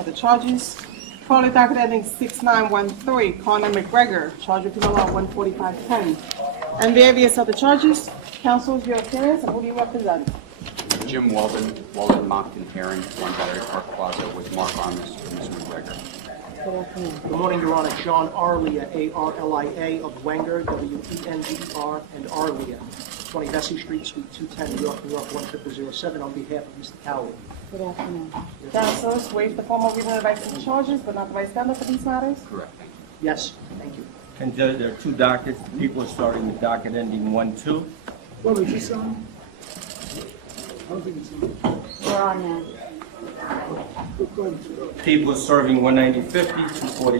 of the charges. Call it docket ending 6913, Conor McGregor, charged with criminal law 14510. And various other charges. Counsel, your appearance, and who do you represent? Jim Walden, Moncton Heron, 1 Battery Park Plaza, with Mark Armis for Mr. McGregor. Good morning, Your Honor. John Arlia, A-R-L-I-A, of Wenger, W-E-N-G-E-R, and Arlia, 20 Vesey Street, Suite 210, New York, New York, 10007, on behalf of Mr. Cowley. Good afternoon. Counsel, waive the formal reading of the rights and charges, but not the right stand-up for these matters? Correct. Thank you. Yes, thank you. And Judge, there are 2 dockets. People are starting with docket ending 1-2. Well, is this on? I don't think it's on. We're on now. People are serving 190-50,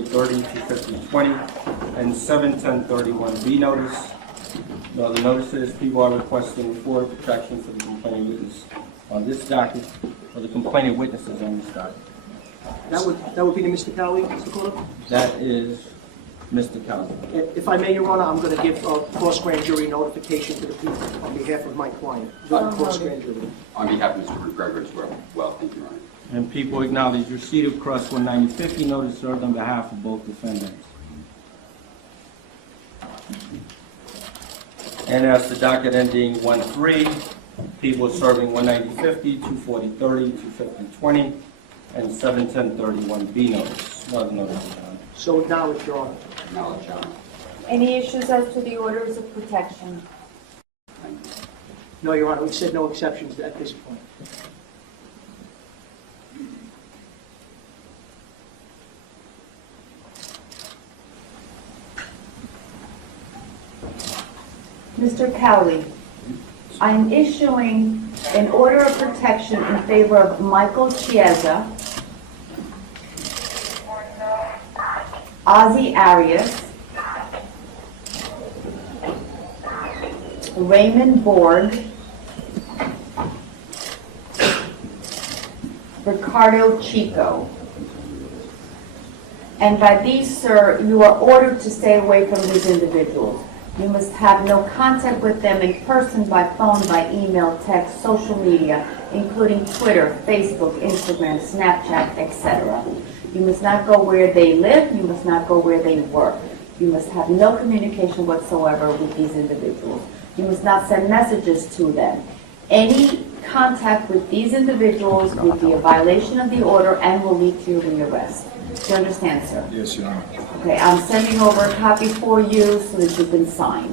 240-30, 250-20, and 710-31B notice. No other notices. People are requesting for protection for the complaining witness on this docket, or the complaining witnesses on this docket. That would be to Mr. Cowley, Mr. Corner? That is Mr. Cowley. If I may, Your Honor, I'm going to give a cross-grand jury notification to the people on behalf of my client. Cross-grand jury. On behalf of Mr. McGregor as well, thank you, Your Honor. And people acknowledge receipt of cross 190-50 notice served on behalf of both defendants. And as the docket ending 1-3, people are serving 190-50, 240-30, 250-20, and 710-31B notice. No other notice, Your Honor. So acknowledged, Your Honor. Acknowledge, Your Honor. Any issues as to the orders of protection? Thank you. No, Your Honor, we said no exceptions at this point. Mr. Cowley, I'm issuing an order of protection in favor of Michael Chiesa, Ozzy Arias, Raymond Borg, Ricardo Chico. And by these, sir, you are ordered to stay away from these individuals. You must have no contact with them in person, by phone, by email, text, social media, including Twitter, Facebook, Instagram, Snapchat, etc. You must not go where they live. You must not go where they work. You must have no communication whatsoever with these individuals. You must not send messages to them. Any contact with these individuals would be a violation of the order and will lead to your rearrest. Do you understand, sir? Yes, Your Honor. Okay, I'm sending over a copy for you so that you can sign.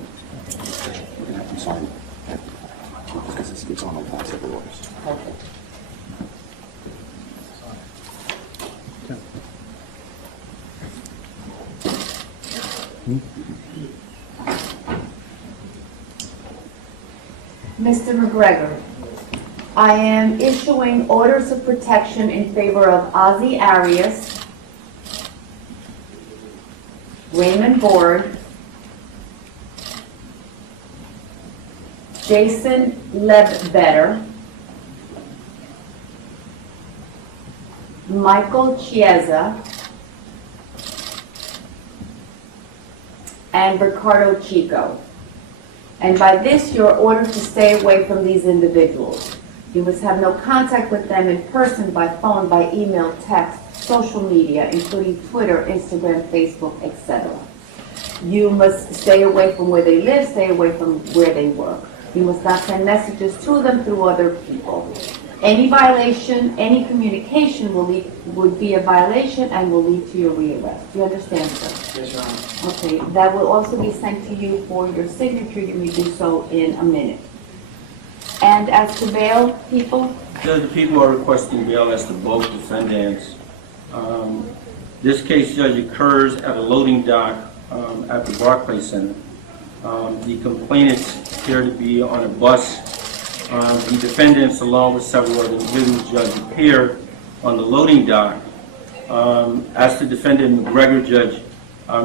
We're going to have to sign it. Because it's on all possible orders. Okay. Mr. McGregor, I am issuing orders of protection in favor of Ozzy Arias, Raymond Borg, Jason Ledbetter, Michael Chiesa, and Ricardo Chico. And by this, you're ordered to stay away from these individuals. You must have no contact with them in person, by phone, by email, text, social media, including Twitter, Instagram, Facebook, etc. You must stay away from where they live, stay away from where they work. You must not send messages to them through other people. Any violation, any communication would be a violation and will lead to your rearrest. Do you understand, sir? Yes, Your Honor. Okay, that will also be sent to you for your signature. You may do so in a minute. And as to bail, people? Judge, the people are requesting bail as to both defendants. This case, Judge, occurs at a loading dock at the Barclays Center. The complainants appear to be on a bus. The defendants, along with several other individuals, Judge, appeared on the loading dock. As to defendant McGregor, Judge,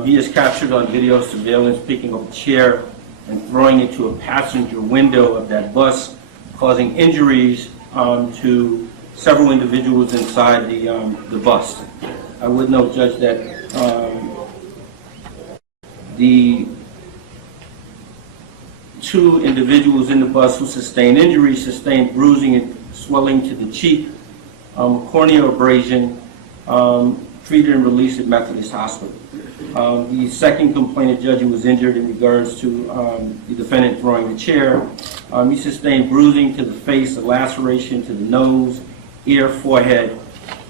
he is captured on video surveillance picking up a chair and throwing it to a passenger window of that bus, causing injuries to several individuals inside the bus. I would note, Judge, that the 2 individuals in the bus who sustained injuries sustained bruising and swelling to the cheek, corneal abrasion, treated and released at Methodist Hospital. The second complainant, Judge, who was injured in regards to the defendant throwing the chair, he sustained bruising to the face, a laceration to the nose, ear, forehead,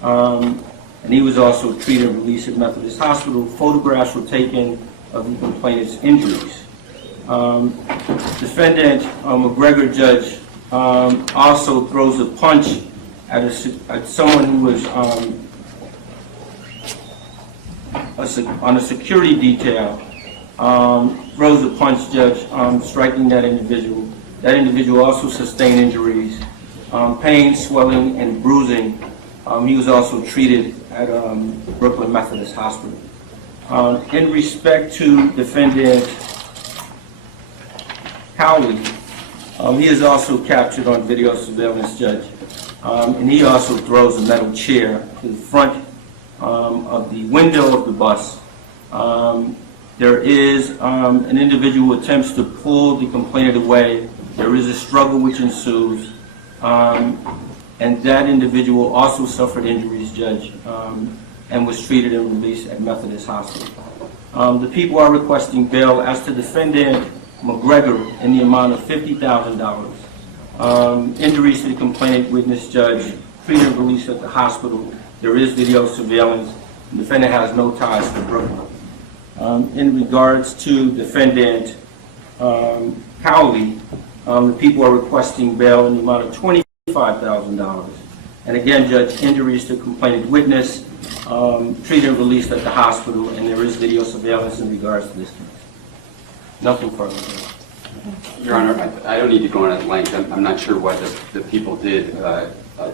and he was also treated and released at Methodist Hospital. Photographs were taken of the complainant's injuries. Defendant McGregor, Judge, also throws a punch at someone who was on a security detail, throws a punch, Judge, striking that individual. That individual also sustained injuries, pain, swelling, and bruising. He was also treated at Brooklyn Methodist Hospital. In respect to defendant Cowley, he is also captured on video surveillance, Judge, and he also throws a metal chair to the front of the window of the bus. There is an individual who attempts to pull the complainant away. There is a struggle which ensues, and that individual also suffered injuries, Judge, and was treated and released at Methodist Hospital. The people are requesting bail as to defendant McGregor in the amount of $50,000. Injuries to the complainant witness, Judge, treated and released at the hospital. There is video surveillance. The defendant has no ties to Brooklyn. In regards to defendant Cowley, the people are requesting bail in the amount of $25,000. And again, Judge, injuries to complainant witness, treated and released at the hospital, and there is video surveillance in regards to this case. Nothing further. Your Honor, I don't need to go on at length. I'm not sure what the people did,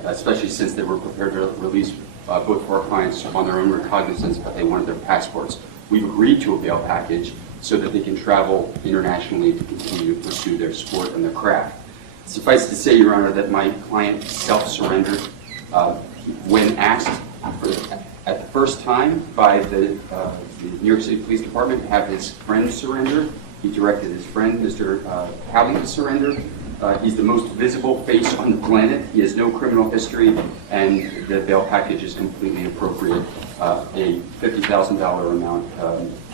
especially since they were prepared to release both of our clients on their own recognizance, but they wanted their passports. We've agreed to a bail package so that they can travel internationally to continue to pursue their sport and their craft. Suffice to say, Your Honor, that my client self-surrendered when asked at the first time by the New York City Police Department to have his friend surrender. He directed his friend, Mr. Cowley, to surrender. He's the most visible face on the planet. He has no criminal history, and the bail package is completely appropriate. A $50,000 amount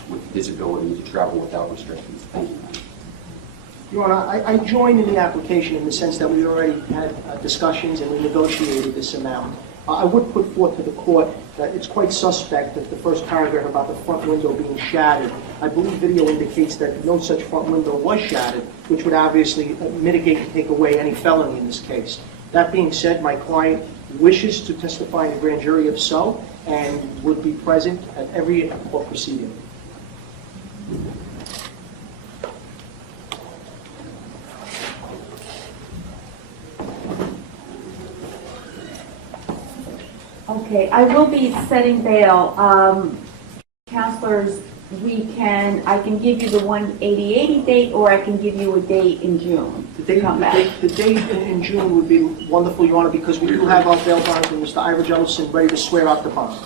with his ability to travel without restrictions. Thank you. Your Honor, I joined in the application in the sense that we already had discussions and we negotiated this amount. I would put forth to the court that it's quite suspect that the first paragraph about the front window being shattered. I believe video indicates that no such front window was shattered, which would obviously mitigate and take away any felony in this case. That being said, my client wishes to testify in the grand jury if so, and would be present at every court proceeding. Okay, I will be setting bail. Counselors, I can give you the 180 date, or I can give you a date in June to come back. The date in June would be wonderful, Your Honor, because we do have our bail bonds and Mr. Ira Jellison ready to swear out the bond.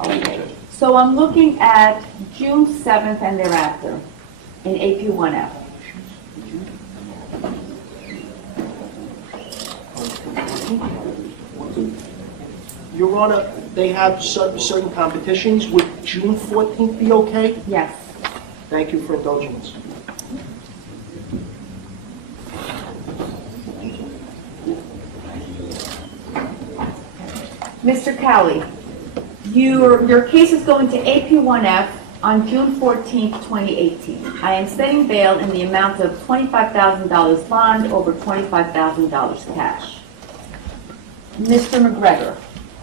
Okay. So I'm looking at June 7th and thereafter in AP1F. Your Honor, they have certain competitions. Would June 14th be okay? Yes. Thank you for indulging us. Mr. Cowley, your case is going to AP1F on June 14th, 2018. I am setting bail in the amount of $25,000 bond over $25,000 cash. Mr. McGregor,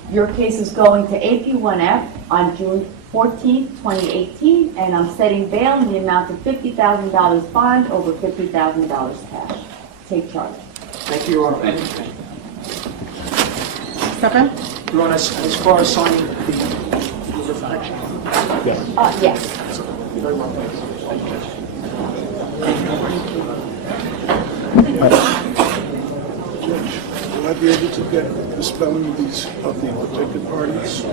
your case is going to AP1F on June 14th, 2018, and I'm setting bail in the amount of $50,000 bond over $50,000 cash. Take charge. Thank you, Your Honor. Thank you. Step in. Your Honor, as far as signing the rules of action. Yes. You're very welcome. Will I be able to get the spelling of the protected parties?